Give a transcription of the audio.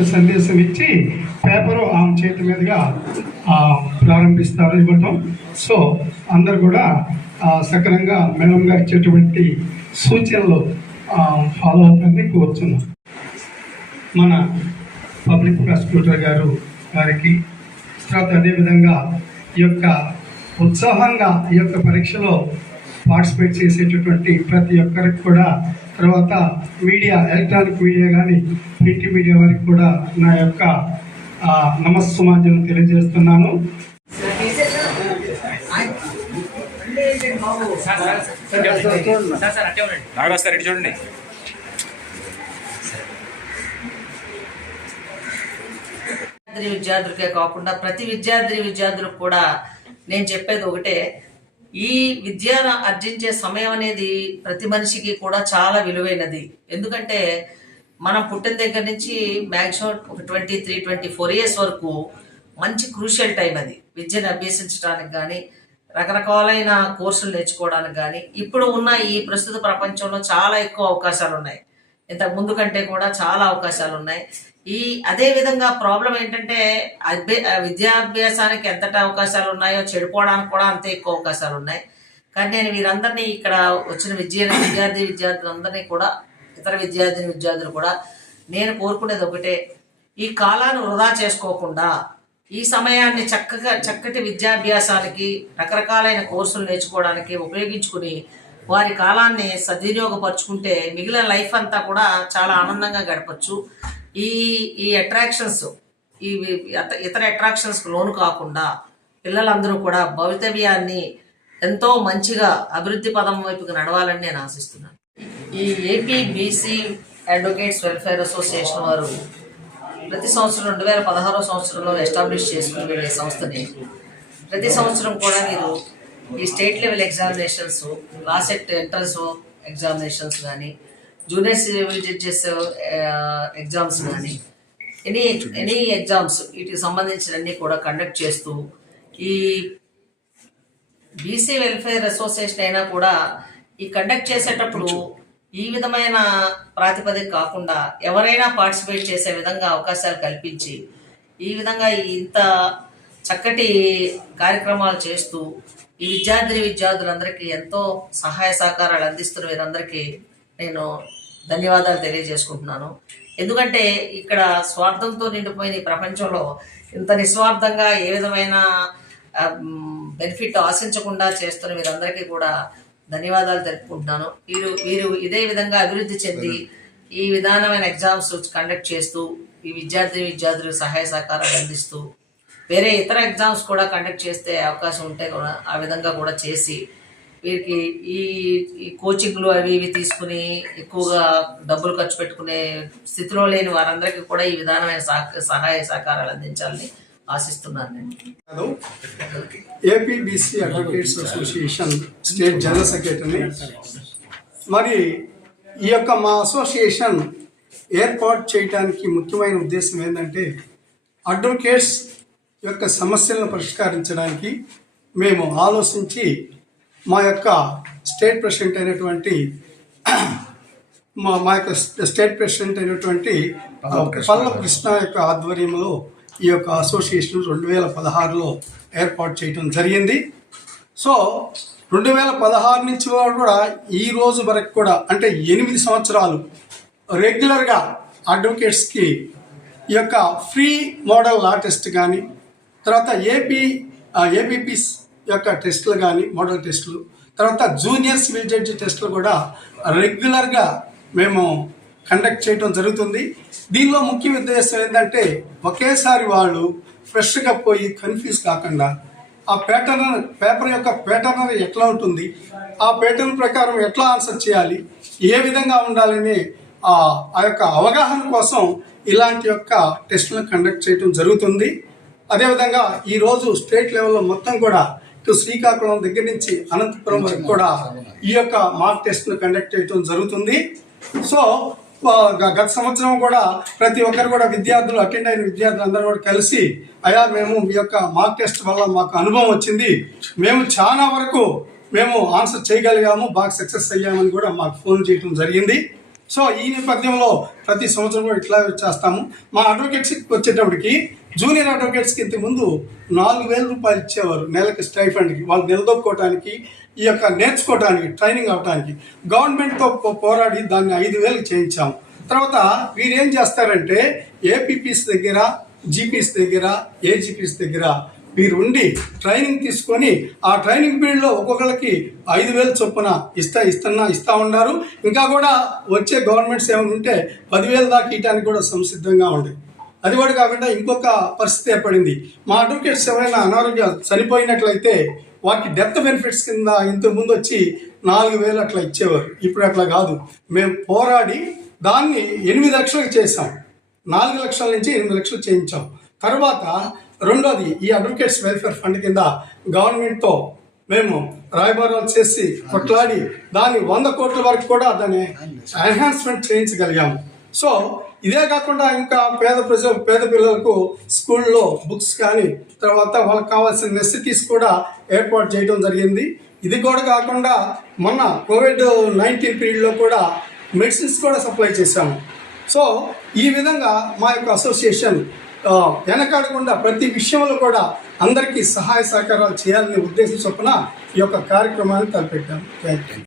కృతజ్ఞత సందేశం ఇచ్చి పేపరు ఆమె చేతి మీదుగా ప్రారంభిస్తారు ఇవ్వటం. సో అందరు కూడా సక్రమంగా మేడం గారు ఇచ్చేటువంటి సూచనలు ఫాలో అవుతుందని కోరుతున్నాం. మన పబ్లిక్ ప్రాసిక్యూటర్ గారికి తర్వాత అదేవిధంగా ఈ యొక్క ఉత్సాహంగా ఈ యొక్క పరీక్షలో పార్టిసిపేట్ చేసేటటువంటి ప్రతి ఒక్కరికి కూడా, తర్వాత మీడియా, ఎలక్ట్రానిక్ మీడియా కానీ ప్రింట్ మీడియా వారికి కూడా నా యొక్క నమస్సుమాంజలు తెలియజేస్తున్నాను. చూడండి. విద్యార్థులకే కాకుండా ప్రతి విద్యార్థులకు కూడా నేను చెప్పేది ఒకటే, ఈ విద్యను ఆర్జించే సమయం అనేది ప్రతి మనిషికి కూడా చాలా విలువైనది. ఎందుకంటే మనం పుట్టిన దగ్గర నుంచి మ్యాక్సిమం ఒక 23-24 ఇయర్స్ వరకు మంచి క్రూషియల్ టైం అది. విద్యను అభ్యసించడానికి కానీ, రకరకాలైన కోర్సులు నేర్చుకోవడానికి కానీ ఇప్పుడు ఉన్న ఈ ప్రస్తుత ప్రపంచంలో చాలా ఎక్కువ అవకాశాలు ఉన్నాయి. ఇంతకు ముందు కంటే కూడా చాలా అవకాశాలు ఉన్నాయి. అదే విధంగా ప్రాబ్లం ఏంటంటే విద్యాభ్యాసానికి ఎంతటి అవకాశాలు ఉన్నాయో చెడిపోవడానికి కూడా అంతే ఎక్కువ అవకాశాలు ఉన్నాయి. కానీ నేను వీరందరినీ, ఇక్కడ వచ్చిన విద్యార్థులందరినీ కూడా, ఇతర విద్యార్థులు కూడా నేను కోరుకునేది ఒకటే, ఈ కాలాన్ని వృధా చేసుకోకుండా ఈ సమయాన్ని చక్కటి విద్యాభ్యాసానికి, రకరకాలైన కోర్సులు నేర్చుకోవడానికి ఉపయోగించుకుని వారి కాలాన్ని సద్వినియోగపరుచుకుంటే మిగిలిన లైఫ్ అంతా కూడా చాలా ఆనందంగా గడపచ్చు. ఈ అట్రాక్షన్స్, ఇతర అట్రాక్షన్స్కి లోను కాకుండా పిల్లలందరూ కూడా భవితవ్యాన్ని ఎంతో మంచిగా అభివృద్ధి పదం వైపుకి నడవాలని నేను ఆశిస్తున్నాను. ఈ AP BC advocates welfare association వారు ప్రతి సంవత్సరం 2016 సంవత్సరంలో ఎస్టాబ్లిష్ చేసుకుని వెళ్ళే సంస్థని ప్రతి సంవత్సరం కూడా మీరు ఈ state level examinations, LAWCET entrance examinations కానీ, జూనియర్ సివిల్ జడ్జెస్ ఎగ్జామ్స్ కానీ, ఎనీ ఎగ్జామ్స్ వీటికి సంబంధించినవన్నీ కూడా కండక్ట్ చేస్తూ, ఈ బీసీ వెల్ఫేర్ అసోసియేషన్ అయినా కూడా ఈ కండక్ట్ చేసేటప్పుడు ఈ విధమైన ప్రాతిపదిక కాకుండా ఎవరైనా పార్టిసిపేట్ చేసే విధంగా అవకాశాలు కల్పించి, ఈ విధంగా ఇంత చక్కటి కార్యక్రమాలు చేస్తూ ఈ విద్యార్థులందరికీ ఎంతో సహాయ సహకారాలు అందిస్తున్న వీరందరికీ నేను ధన్యవాదాలు తెలియజేసుకుంటున్నాను. ఎందుకంటే ఇక్కడ స్వార్థంతో నిండిపోయిన ఈ ప్రపంచంలో ఇంత నిస్వార్థంగా ఏ విధమైన బెనిఫిట్ ఆశించకుండా చేస్తున్న వీరందరికీ కూడా ధన్యవాదాలు తెలుపుకుంటున్నాను. వీరు ఇదే విధంగా అభివృద్ధి చెంది ఈ విధానమైన ఎగ్జామ్స్ కండక్ట్ చేస్తూ ఈ విద్యార్థులకు సహాయ సహకారాలు అందిస్తూ వేరే ఇతర ఎగ్జామ్స్ కూడా కండక్ట్ చేస్తే అవకాశం ఉంటే కూడా ఆ విధంగా కూడా చేసి వీరికి ఈ కోచింగ్లు అవి తీసుకుని ఎక్కువగా డబ్బులు ఖర్చు పెట్టుకునే స్థితిలో లేని వారందరికీ కూడా ఈ విధానమైన సహాయ సహకారాలు అందించాలని ఆశిస్తున్నాను. నేను AP BC advocates association state general సెక్రటరీని. మరి ఈ యొక్క మా అసోసియేషన్ ఏర్పాటు చేయడానికి ముఖ్యమైన ఉద్దేశం ఏంటంటే, అడ్వకేట్స్ యొక్క సమస్యలను పరిష్కరించడానికి మేము ఆలోచించి మా యొక్క స్టేట్ ప్రెసిడెంట్ అయినటువంటి పల్ల కృష్ణ యొక్క ఆధ్వర్యంలో ఈ యొక్క అసోసియేషన్ 2016లో ఏర్పాటు చేయడం జరిగింది. సో 2016 నుంచి కూడా ఈ రోజు వరకు కూడా, అంటే 8 సంవత్సరాలు రెగ్యులర్గా అడ్వకేట్స్కి ఈ యొక్క ఫ్రీ మోడల్ లా టెస్ట్ కానీ, తర్వాత ఏపీపీస్ యొక్క టెస్టులు కానీ, మోడల్ టెస్టులు, తర్వాత జూనియర్ సివిల్ జడ్జి టెస్టులు కూడా రెగ్యులర్గా మేము కండక్ట్ చేయడం జరుగుతుంది. దీనిలో ముఖ్య ఉద్దేశం ఏంటంటే, ఒకేసారి వాళ్ళు ఫ్రెష్గా పోయి కన్ఫ్యూజ్ కాకుండా ఆ పేపర్ యొక్క ప్యాటర్న్ ఎట్లా ఉంటుంది, ఆ ప్యాటర్న్ ప్రకారం ఎట్లా ఆన్సర్ చేయాలి, ఏ విధంగా ఉండాలని ఆ యొక్క అవగాహన కోసం ఇలాంటి యొక్క టెస్టులను కండక్ట్ చేయడం జరుగుతుంది. అదేవిధంగా ఈరోజు స్టేట్ లెవెల్లో మొత్తం కూడా ఇటు శ్రీకాకుళం దగ్గర నుంచి అనంతపురం వరకు కూడా ఈ యొక్క మాక్ టెస్ట్ను కండక్ట్ చేయడం జరుగుతుంది. సో గత సంవత్సరం కూడా ప్రతి ఒక్కరు కూడా అటెండ్ అయిన విద్యార్థులు అందరూ కూడా కలిసి, అయ్యా మేము మీ యొక్క మాక్ టెస్ట్ వల్ల మాకు అనుభవం వచ్చింది, మేము చాలా వరకు ఆన్సర్ చేయగలిగాము, బాగా సక్సెస్ అయ్యామని కూడా మాకు ఫోన్ చేయడం జరిగింది. సో ఈ నేపథ్యంలో ప్రతి సంవత్సరం కూడా ఇట్లా చేస్తాము. మా అడ్వకేట్స్కి వచ్చేటప్పటికి జూనియర్ అడ్వకేట్స్కి ఇంతకుముందు 4,000 రూపాయలు ఇచ్చేవారు నెలకి స్టైఫండ్కి, వాళ్ళు నిలదొక్కుకోవడానికి, ఈ యొక్క నేర్చుకోవడానికి, ట్రైనింగ్ అవడానికి. గవర్నమెంట్తో పోరాడి దాన్ని 5,000 చేయించాము. తర్వాత వీరు ఏం చేస్తారంటే ఏపీపీస్ దగ్గర, జీపీస్ దగ్గర, ఏజీపీస్ దగ్గర వీరు ఉండి ట్రైనింగ్ తీసుకొని ఆ ట్రైనింగ్ పీరియడ్లో ఒక్కొక్కరికి 5,000 చొప్పున ఇస్తా ఉన్నారు. ఇంకా కూడా వచ్చే గవర్నమెంట్స్ ఏమైనా ఉంటే 10,000 దాకా ఇవ్వడానికి కూడా సంసిద్ధంగా ఉంది. అది కూడా కాకుండా ఇంకొక పరిస్థితి ఏర్పడింది. మా అడ్వకేట్స్ ఎవరైనా అనారోగ్యం చనిపోయినట్లయితే వారికి డెత్ బెనిఫిట్స్ కింద ఇంతకు ముందు వచ్చి 4,000 అట్లా ఇచ్చేవారు. ఇప్పుడు అట్లా కాదు. మేము పోరాడి దాన్ని 8 లక్షలకు చేసాం. 4 లక్షల నుంచి 8 లక్షలు చేయించాం. తర్వాత రెండోది ఈ అడ్వకేట్స్ వెల్ఫేర్ ఫండ్ కింద గవర్నమెంట్తో మేము రాయబారాలు చేసి కొట్లాడి దాన్ని 100 కోట్ల వరకు కూడా దాన్ని ఎన్హాన్స్మెంట్ చేయించగలిగాము. సో ఇదే కాకుండా ఇంకా పేద పిల్లలకు స్కూల్లో బుక్స్ కానీ, తర్వాత వాళ్ళకి కావాల్సిన నెసిటీస్ కూడా ఏర్పాటు చేయడం జరిగింది. ఇది కూడా కాకుండా మొన్న COVID-19 పీరియడ్లో కూడా మెడిసిన్స్ కూడా సప్లై చేశాము. సో ఈ విధంగా మా యొక్క అసోసియేషన్ వెనకాడకుండా ప్రతి విషయంలో కూడా అందరికీ సహాయ సహకారాలు చేయాలనే ఉద్దేశం చొప్పున ఈ యొక్క కార్యక్రమాన్ని తలపెట్టాము. Thank you.